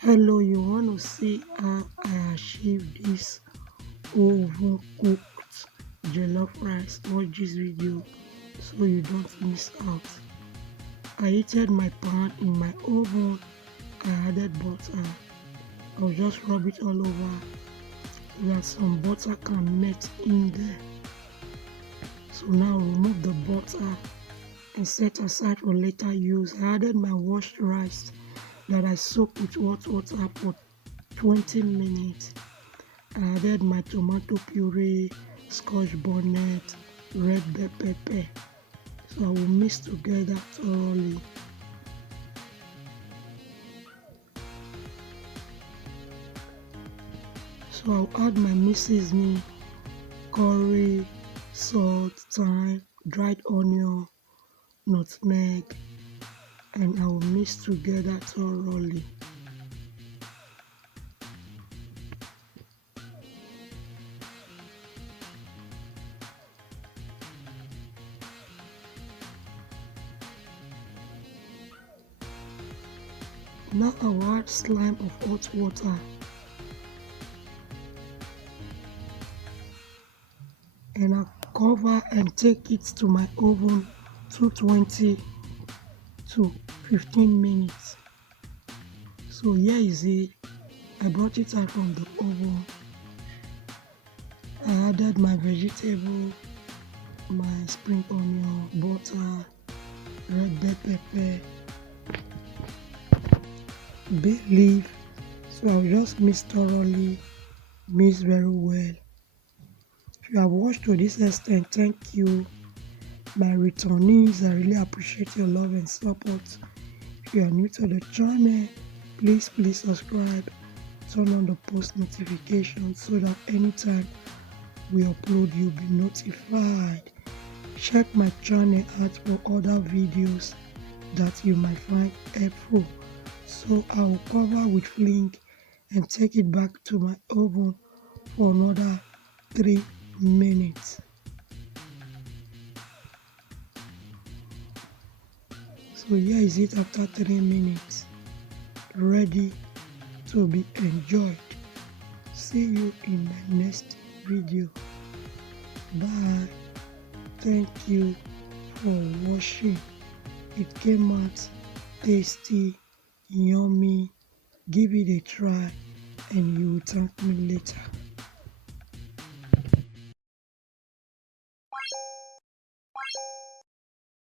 Hello, you want to see how I achieved this oven cooked jellof rice? Watch this video so you don't miss out. I heated my pan in my oven. I added butter. I'll just rub it all over so that some butter can melt in there. So now remove the butter and set aside for later use. I added my washed rice that I soaked with hot water for 20 minutes. I added my tomato puree, scotch bonnet, red bell pepper. So I will mix together thoroughly. So I'll add my seasoning, curry, salt, thyme, dried onion, nutmeg, and I will mix together thoroughly. Now I will add slime of hot water and I'll cover and take it to my oven 220 to 15 minutes. So here is it. I brought it out from the oven. I added my vegetable, my spring onion, butter, red bell pepper, bay leaf. So I'll just mix thoroughly, mix very well. If you have watched to this extent, thank you. My returnees, I really appreciate your love and support. If you are new to the channel, please subscribe, turn on the post notifications so that anytime we upload you'll be notified. Check my channel out for other videos that you might find helpful. So I will cover with link and take it back to my oven for another 3 minutes. So here is it after 3 minutes, ready to be enjoyed. See you in my next video. Bye. Thank you for watching. It came out tasty, yummy. Give it a try and you will thank me later.